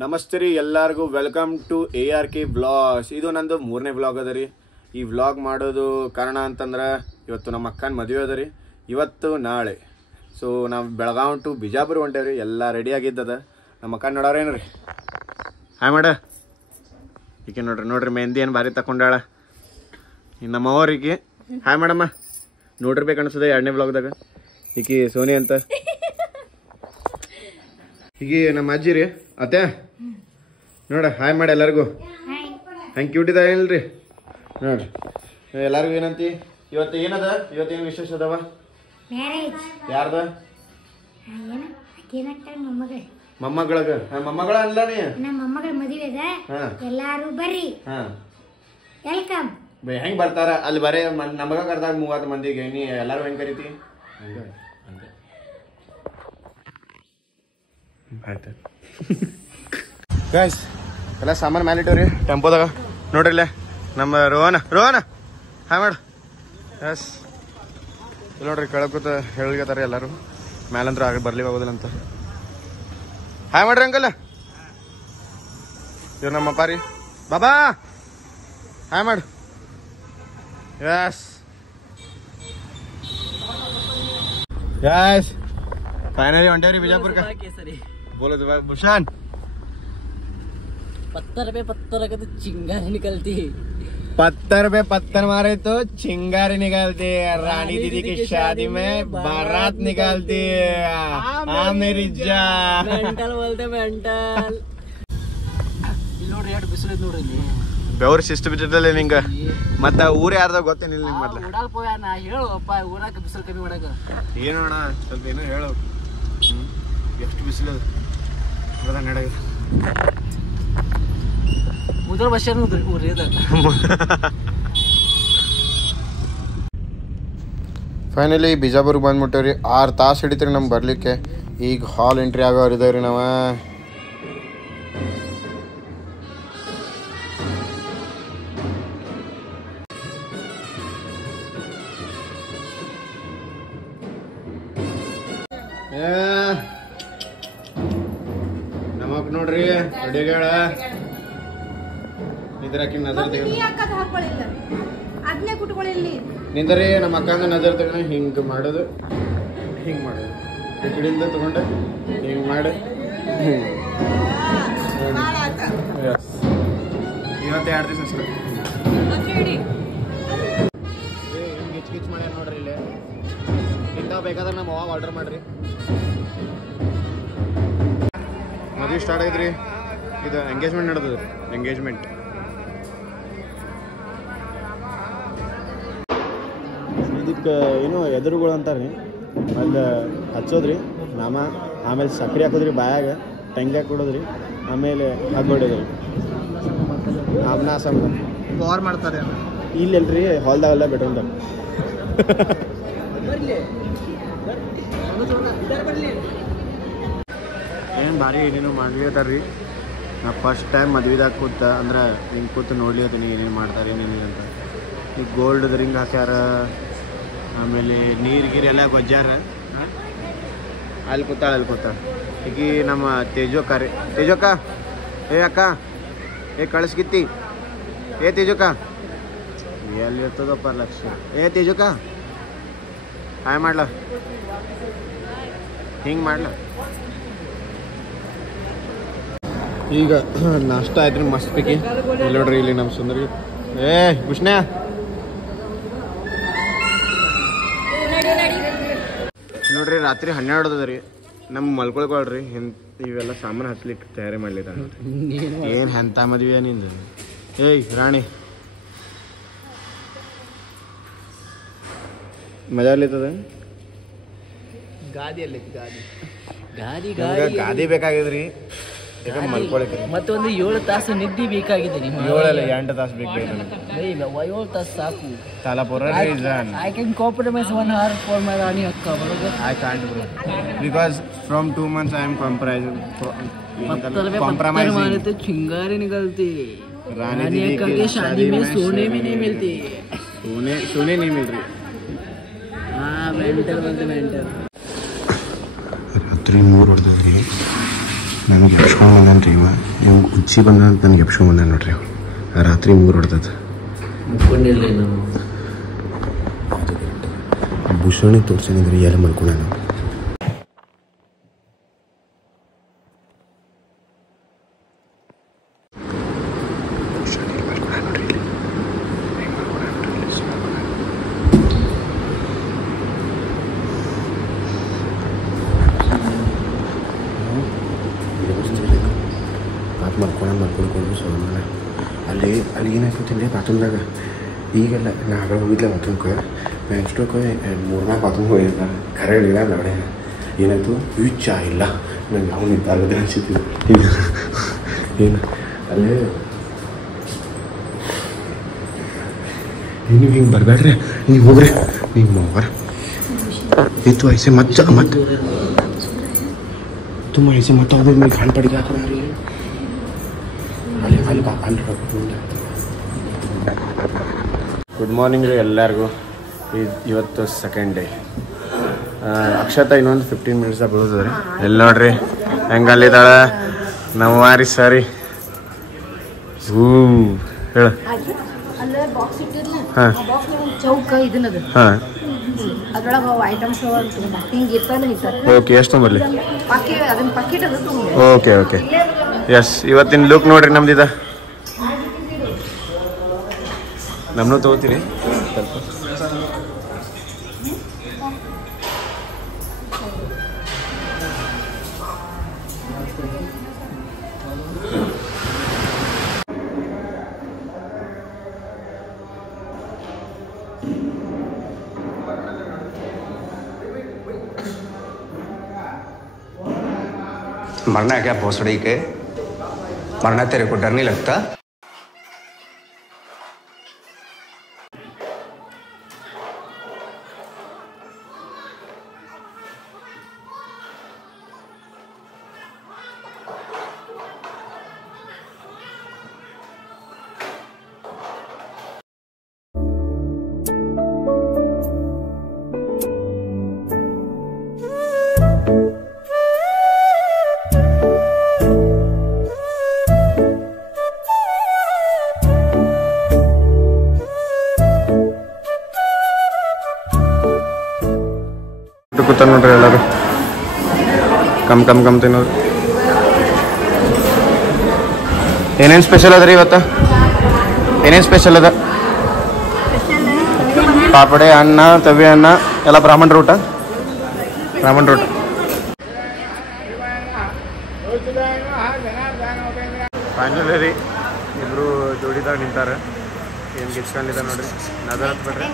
ನಮಸ್ತೆ ರೀ ಎಲ್ಲರಿಗೂ ವೆಲ್ಕಮ್ ಟು ARK ವ್ಲಾಗ್ಸ್. ಇದು ನಂದು 3ನೇ ವ್ಲಾಗ್ ಅದ ರೀ. ಈ ವ್ಲಾಗ್ ಮಾಡೋದು ಕಾರಣ ಅಂತಂದ್ರೆ ಇವತ್ತು ನಮ್ಮ ಅಕ್ಕನ ಮದುವೆ ಅದ ರೀ, ಇವತ್ತು ನಾಳೆ. ಸೊ ನಾವು ಬೆಳಗಾವ್ ಟು ಬಿಜಾಪುರ ಹೊಂಟೇವ್ರಿ, ಎಲ್ಲ ರೆಡಿ ಆಗಿದ್ದದ. ನಮ್ಮ ಅಕ್ಕನ ನೋಡೋರೇನು ರೀ? ಹಾಯ್ ಮಾಡ ಈಕೆ ನೋಡ್ರಿ ಮೆಹಂದಿ ಏನು ಭಾರಿ ತಕೊಂಡಾಳ. ನಮ್ಮವ್ರಿಗೆ ಹಾಯ್ ಮಾಡಮ್ಮ, ನೋಡಿರ್ಬೇಕು ಅನ್ಸದೆ 2ನೇ ವ್ಲಾಗ್ದಾಗ. ಈಕಿ ಸೋನಿ ಅಂತ. ಈಗ ನಮ್ಮ ಅಜ್ಜಿ ರೀ ಅತ್ತೆ ನೋಡ ಹಾಯ್ ಮಾಡಿ ಎಲ್ಲರಿಗೂ. ಹೆಂಗೆ ಕ್ಯೂಟ್ ಇದ ಏನಿಲ್ರಿ ನೋಡ್ರಿ ಎಲ್ಲರಿಗೂ. ಏನಂತಿ ಇವತ್ತು ಏನದ? ಇವತ್ತೇನು ವಿಶೇಷ ಅದಾವ? ಯಾರ್ದ? ಮೊಮ್ಮಗಳ ಮೊಮ್ಮಗಳ ಅಲ್ಲ ನೀ? ನಮ್ಮ ಮೊಮ್ಮಗಳ ಮದುವೆ ಅದ, ಎಲ್ಲಾರು ಬರ್ರಿ. ವೆಲ್ಕಮ್. ಹೆಂಗ್ ಬರ್ತಾರ ಅಲ್ಲಿ ಬರೇ ನಮಗ ಕರ್ದಾಗ 30 ಮಂದಿಗೆ, ನೀ ಎಲ್ಲಾರು ಹೆಂಗ್ ಕರಿತಿ? ಆಯ್ತು ಗೈಸ್, ಎಲ್ಲ ಸಾಮಾನು ಮೇಲೆ ಇಟ್ಟವ್ರಿ ಟೆಂಪೋದಾಗ. ನೋಡ್ರಿಲ್ಲ ನಮ್ಮ ರೋಹನ ಹಾಯ್ ಮಾಡು. ಎಸ್ ನೋಡ್ರಿ ಕೆಳಕೂತ ಹೇಳ್ಗತಾರ ಎಲ್ಲಾರು, ಮ್ಯಾಲಂತ್ರ ಆಗ ಬರ್ಲಿ ಹೋಗೋದಿಲ್ಲ ಅಂತ. ಹಾಯ್ ಮಾಡ್ರಿ ಅಂಕಲ್. ಇವ್ರು ನಮ್ಮಪ್ಪ ರೀ. ಬಾಬಾ ಹಾಯ್ ಮಾಡು. ಎಸ್ ಎಸ್ ಫೈನಲಿ ಹೊಂಟೇವ್ರಿ ಬಿಜಾಪುರ್ಕ. बोलो भूषण, पत्थर पे पत्थर रखे तो चिंगारी निकलती, पत्थर पे पत्थर मारे तो चिंगारी निकलती, रानी दीदी की शादी में बारात निकलती. हाँ मेरी जान. मेंटल बोलते मेंटल. ನೋಡ್ರಿ ಬಿಸಿಲು ನೋಡ್ರಿ, ಬೆವರು ಶಿಸ್ತು ಬಿಟ್ಟಿದ್ದಲ್ಲ ನಿಂಗ. ಮತ್ತ ಊರ್ ಯಾರ್ದಾಗ ಗೊತ್ತೇನಿಲ್ಲ ನಿಂಗೆ? ಮೊದ್ಲ ಊಡಲ್ ಪೋಯ ನಾ ಹೇಳಪ್ಪ, ಊರಾಕ ಬಿಸಿಲು ಕಮ್ಮಿ ಮಾಡಕ ಏನೋಣ ಸ್ವಲ್ಪ ಏನೋ ಹೇಳು. ಎಷ್ಟು ಬಿಸಿಲು ನಡೆಯ ಮುದ್ರ ಬಸ್ ಊರಿ ಅದ. ಫೈನಲಿ ಬಿಜಾಪುರ್ಗೆ ಬಂದ್ಬಿಟ್ಟೇವ್ರಿ. 6 ತಾಸು ಹಿಡಿತೀರಿ ನಮ್ಗೆ ಬರ್ಲಿಕ್ಕೆ. ಈಗ ಹಾಲ್ ಎಂಟ್ರಿ ಆಗೋರು ಇದೇವ್ರಿ ನಾವ. ನಮಕ್ ನೋಡ್ರಿ ಅಡಿಗಳ ಇದ್ರಾಕಿ ನಜರ್ ನಿಂದ್ರಿ. ನಮ್ಮ ಅಕ್ಕಂದ ನಜರ್ ತಗೊಂಡ ಹಿಂಗ್ ಮಾಡೋದು, ಹಿಂಗ್ ಮಾಡೋದು, ಈ ಕಡೆಯಿಂದ ತಗೊಂಡ ಹಿಂಗ್ ಮಾಡಿ. ಇವತ್ತು 2 ದಿವಸ ಅಷ್ಟೇ. ಗಿಚ್ ಗಿಚ್ ಮಾಡ್ಯಾರ ನೋಡ್ರಿ ಇಲ್ಲಿ. ಇಂಥವು ಬೇಕಾದ್ರೆ ನಮ್ಮ ಅವಾಗ ಆರ್ಡರ್ ಮಾಡ್ರಿ. ಮದುವೆ ಸ್ಟಾರ್ಟ್ ಆಗಿದ್ರಿ. ಇದು ಎಂಗೇಜ್ಮೆಂಟ್ ನಡೆದದ. ಎಂಗೇಜ್ಮೆಂಟ್ ಇದಕ್ಕೆ ಏನೋ ಎದುರುಗಳು ಅಂತಾರೆ. ಅಲ್ಲಿ ಹಚ್ಚೋದ್ರಿ ನಾಮ, ಆಮೇಲೆ ಸಕ್ರೆ ಹಾಕೋದ್ರಿ ಬಾಯಾಗ, ಟಂಗಿ ಹಾಕಿ ಕೊಡೋದ್ರಿ, ಆಮೇಲೆ ಹಾಕೊಡೋದ್ರಿ. ಆಮ್ನಾಸಮ್ ವಾರ್ ಮಾಡ್ತಾರೆ ಇಲ್ಲಲ್ರಿ, ಹಾಲ್ದಾಗೆಲ್ಲ ಬೆಟ್ಕೊಂಡ. ಏನು ಭಾರಿ ಏನೇನು ಮಾಡ್ಲಿಕತ್ತಾರ್ರಿ. ನಾ ಫಸ್ಟ್ ಟೈಮ್ ಮದ್ವೆದಾಗ ಕೂತ ಅಂದ್ರೆ ಹಿಂಗೆ ಕೂತು ನೋಡ್ಲಿಕತ್ತೀನಿ ಏನೇನು ಮಾಡ್ತಾರೆ ಏನೇನಿಲ್ಲ ಅಂತ. ಈಗ ಗೋಲ್ಡ್ ರಿಂಗ್ ಹಾಕ್ಯಾರ, ಆಮೇಲೆ ನೀರು ಗೀರು ಎಲ್ಲ ಗೊಜ್ಜಾರ. ಅಲ್ಲಿ ಕೂತಾಳ ಈಗ ನಮ್ಮ ತೇಜೋಕ್ಕ ರೀ. ತೇಜೋಕ್ಕ ಏ ಅಕ್ಕ, ಏ ಕಳಿಸ್ಕಿತ್ತಿ, ಏ ತೇಜೋಕ್ಕ ಎಲ್ಲಿರ್ತದಪ್ಪ ಲಕ್ಷ. ಏ ತೇಜೋಕ್ಕ ಹಾಯ್ ಮಾಡ್ಲ, ಹಿಂಗೆ ಮಾಡ್ಲ. ಈಗ ನಾಷ್ಟ ಆಯ್ತು ಮಸ್ತ್ ಪೈಕಿ. ಇಲ್ಲಿ ನೋಡ್ರಿ ಇಲ್ಲಿ ನಮ್ಮ ಸುಂದರಿ. ಏ ಕೃಷ್ಣ ನೋಡ್ರಿ, ರಾತ್ರಿ 12 ಅದ ರೀ. ನಮ್ಮ ಮಲ್ಕೊಳ್ಕೊಳ್ರಿ ಇವೆಲ್ಲ ಸಾಮಾನು ಹಚ್ಲಿಕ್ಕೆ ತಯಾರಿ ಮಾಡ್ಲಿಲ್ಲ. ಏನು ಎಂಥ ಮದ್ವೆ ನಿಂದು? ಏಯ್ ರಾಣಿ ಮಜಾ ಅಲ್ಲಿತ್ತದ. ಗಾದಿ ಬೇಕಾಗಿದ್ರಿ ಮತ್ತೊಂದು 7 ತಾಸು ನಿದ್ದೆ ಬೇಕಾಗಿದೆ. 8 ತಾಸು ಬೇಕು. 7 ತಾಸು ಸಾಕು. I can compromise 1 hour for my Rani Akka. I can't bro, because from 2 months I am compromising. तो चिंगारी निकलती. रानी अक्का की शादी में सोने भी नहीं मिलती. सोने नहीं मिल रही. हाँ मेंटल बोलते मेंटल. रात्रि 3 ಹೊಡೆದ್ರಿ. ನನಗೆ ಎಬ್ಸ್ಕೊಂಡು ಬಂದಾನ ರೀ ಇವ ನಿಮ್ಗೆ ಉಚ್ಚಿ ಬಂದ ಅಂತ ನನಗೆ ಎಬ್ಸ್ಕೊಂಡು ಬಂದಾನ ನೋಡ್ರಿ ರಾತ್ರಿ 3 ಹೊಡ್ತದ ಭೂಷಣಿ ತೋರ್ಸೇನಿದ್ರಿ ಎಲ್ಲ ಮಲ್ಕೊಂಡ ಮಾಡ್ಕೊಂಡು ಸೋಮನ ಅಲ್ಲಿ ಏನಾಗ್ತಿಲ್ಲ ಬಾತ್ರೂಮ್ದಾಗ ಈಗೆಲ್ಲ ನಾ ಆಗ ಹೋಗಿದ್ಲ ಬಾತ್ರೂಮ್ಗೆ ಪ್ಯಾಂಟ್ ಸ್ಟೋಕ್ 3-4 ಬಾತ್ರೂಮ್ ಹೋಗಿದ್ದ ಖರೆ ಹೇಳಿಲ್ಲ ನಾಳೆ ಏನಾಯ್ತು ಹುಚ್ಚ ಇಲ್ಲ ನಂಗೆ ಅವನು ಇದ್ದಾಗದೆ ಅನಿಸಿದ್ದು ಈಗ ಏನು ಅಲ್ಲೇ ನೀವು ಹಿಂಗೆ ಬರಬೇಡ್ರಿ ನೀವು ಹೋಗ್ರಿ ನೀವು ಹೋಗ್ರ ಇತ್ತು ಐಸೆ ಮತ್ತೆ ತುಂಬ ಐಸೆ ಮತ್ತೆ ಹೋಗ್ಬೇಕು ನೀವು ಕಾಣ್ ಪಡಿಗೆ ಹಾಕೋರಿ ಗುಡ್ ಮಾರ್ನಿಂಗ್ ರೀ ಎಲ್ಲರಿಗೂ. ಇವತ್ತು ಸೆಕೆಂಡ್ ಡೇ. ಅಕ್ಷತಾ ಇನ್ನೊಂದು 15 ಮಿನಿಟ್ಸಾಗ ಬೀಳ್ತದೆ ರೀ. ಎಲ್ಲಿ ನೋಡ್ರಿ ಹೆಂಗಲ್ಲಿದ್ದಾಳೆ ನಮ್ಮಾರಿ ಸಾರಿ. ಹೇಳ ಹಾಂ ಓಕೆ ಎಷ್ಟು ತೊಗೊಂಬರ್ಲಿ? ಓಕೆ ಓಕೆ ಎಸ್ ಇವತ್ತಿನ ಲುಕ್ ನೋಡ್ರಿ ನಮ್ದಿದ. ನಮ್ಮನ್ನು ತೊಗೋತೀರಿ ಸ್ವಲ್ಪ. मरना है क्या भोसड़ी के? मरना तेरे को डर नहीं लगता? ಕೂತ ನೋಡ್ರಿ ಎಲ್ಲರೂ ಕಮ್ ತಿನ್ನೋದು. ಏನೇನು ಸ್ಪೆಷಲ್ ಅದ ರೀ ಇವತ್ತು? ಏನೇನು ಸ್ಪೆಷಲ್ ಅದ? ಪಾಪಡೆ, ಅನ್ನ, ತವಿ ಅನ್ನ ಎಲ್ಲ ಬ್ರಾಹ್ಮಣರ ಊಟ. ಫೈನಲ್ ರೀ ಇಬ್ರು ಜೋಡಿದಾಗ ನಿಂತಾರೆ. ಏನು ಗಿಚ್ಕೊಂಡಿದ್ದ ನೋಡ್ರಿ. ನಜರ್ ಹತ್ಬಿಡ್ರಿ.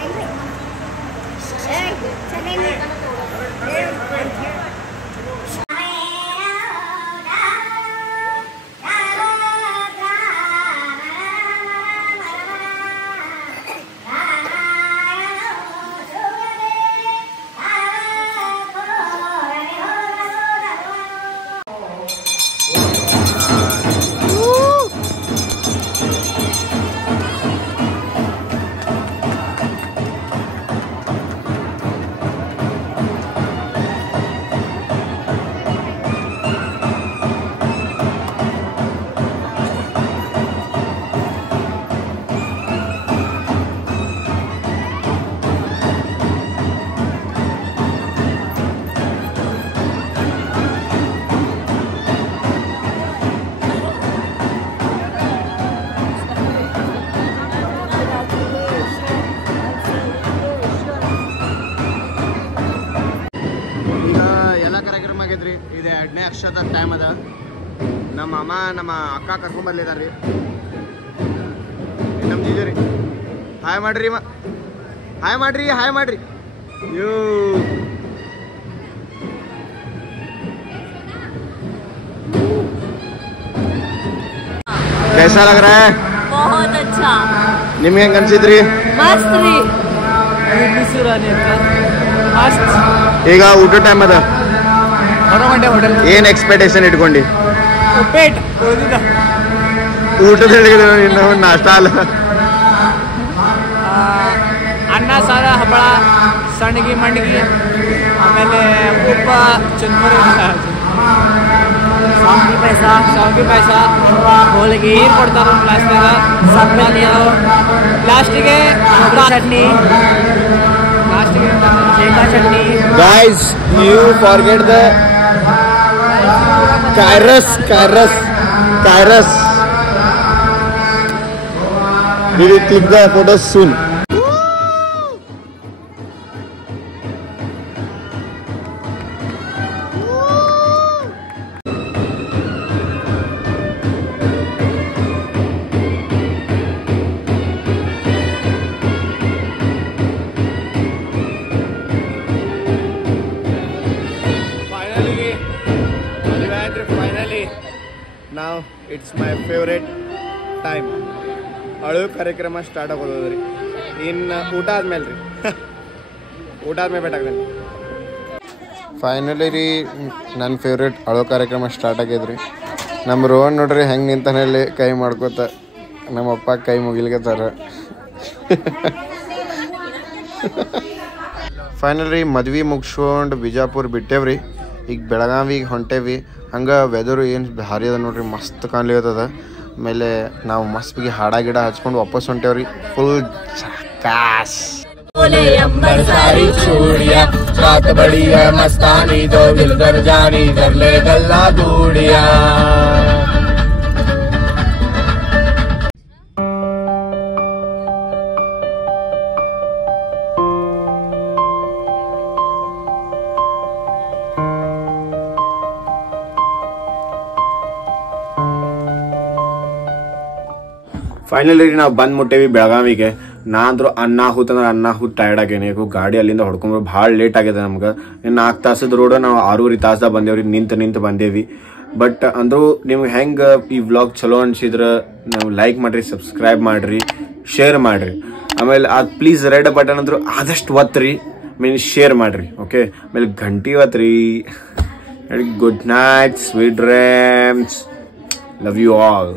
ಇದು 2ನೇ ಅಕ್ಷರದ ಟೈಮ್ ಅದ. ನಮ್ಮ ಅಮ್ಮ ನಮ್ಮ ಅಕ್ಕ ಕರ್ಕೊಂಬರ್ಲಿದಾರ ರೀ. ನಮ್ಮ ಜೀಜು ರೀ. ಹಾಯ್ ಮಾಡ್ರಿ ಹಾಯ್ ಮಾಡ್ರಿ. ಯೋ कैसा लग रहा है? बहुत अच्छा. ನಿಮ್ಗೆ ಹೆಂಗ ಅನ್ಸಿದ್ರಿ? ಮಸ್ತ್ ರೀ. ಈಗ ಊಟ ಟೈಮ್ ಅದ. ಏನ್ ಎಕ್ಸ್ಪೆಕ್ಟೇಷನ್ ಇಟ್ಕೊಂಡಿ? ಊಟದ ಹೇಳಿದ್ರು ಇನ್ನು ನಾಷ್ಟ ಅಲ್ಲ. ಅನ್ನ ಸಾರ ಹಪ್ಪಳ ಸಣ್ಣಗಿ ಮಂಡಗಿ ಆಮೇಲೆ ಉಪ್ಪ ಚುನ್ಮುರಿ 100 ಪೈಸಾ ಹೋಳಿಗೆ ಏನು ಕೊಡ್ತಾರ ಲಾಸ್ಟಿಗೆ ಚಟ್ನಿ ಶೇಂಗಾ chutney. Guys, you forget the Kairos. We will click the photos soon. Finally, now it's my favorite time. ಅಳು ಕಾರ್ಯಕ್ರಮ ಸ್ಟಾರ್ಟ್ ಆಗೋದ್ರಿ. ಇನ್ನು ಊಟ ಆದ್ಮೇಲೆ ರೀ ಊಟ ಆದ್ಮೇಲೆ ಬೇಕಾಗ್ತದೆ. ಫೈನಲಿ ರೀ ನನ್ನ ಫೇವ್ರೇಟ್ ಅಳು ಕಾರ್ಯಕ್ರಮ ಸ್ಟಾರ್ಟ್ ಆಗ್ಯದ್ರಿ. ನಮ್ಮ ರೋಹನ್ ನೋಡ್ರಿ ಹೆಂಗೆ ನಿಂತಾನಲ್ಲಿ ಕೈ ಮಾಡ್ಕೋತ ನಮ್ಮಪ್ಪ ಕೈ ಮುಗಿಲ್ಕತ್ತಾರ. ಫೈನಲಿ ಮದ್ವೆ ಮುಗಿಸ್ಕೊಂಡು ಬಿಜಾಪುರ ಬಿಟ್ಟೇವ್ರಿ. ಈಗ ಬೆಳಗಾವಿಗೆ ಹೊಂಟೇವಿ. ಹಂಗೆ ವೆದರು ಏನು ಭಾರಿ ಅದ ನೋಡ್ರಿ, ಮಸ್ತ್ ಕಾಣ್ಲಿಕತ್ತದ. ಆಮೇಲೆ ನಾವು ಮಸ್ತ್ ಬಿಗಿ ಹಾಡ ಗಿಡ ಹಚ್ಕೊಂಡು ವಾಪಸ್ ಹೊಂಟೇವ್ರಿ. ಫುಲ್ ಝಕಾಸ್. ಫೈನಲಿ ನಾವು ಬಂದು ಮುಟ್ಟೇವಿ ಬೆಳಗಾವಿಗೆ. ನಾ ಅಂದ್ರು ಅನ್ನ ಹೂತ್ ಟೈರ್ಡ್ ಆಗೇನಿ. ಗಾಡಿ ಅಲ್ಲಿಂದ ಹೊಡ್ಕೊಂಡ್ರೆ ಭಾಳ ಲೇಟ್ ಆಗಿದೆ ನಮ್ಗೆ. 4 ತಾಸದ ರೋಡ್ ನಾವು 6 ತಾಸ್ದಾಗ ಬಂದೇವ್ರಿ. ನಿಂತು ಬಂದೇವಿ. ಬಟ್ ಅಂದ್ರು ನಿಮ್ಗೆ ಹೆಂಗೆ ಈ ವ್ಲಾಗ್ ಚಲೋ ಅನ್ಸಿದ್ರೆ ನೀವು ಲೈಕ್ ಮಾಡ್ರಿ, ಸಬ್ಸ್ಕ್ರೈಬ್ ಮಾಡ್ರಿ, ಶೇರ್ ಮಾಡ್ರಿ. ಆಮೇಲೆ ಅದು ಪ್ಲೀಸ್ ರೆಡ್ ಬಟನ್ ಅಂದ್ರು ಆದಷ್ಟು ಒತ್ರಿ, ಶೇರ್ ಮಾಡ್ರಿ. ಓಕೆ, ಆಮೇಲೆ ಗಂಟಿ ಒತ್ರಿ. Good night, sweet dreams, love you all.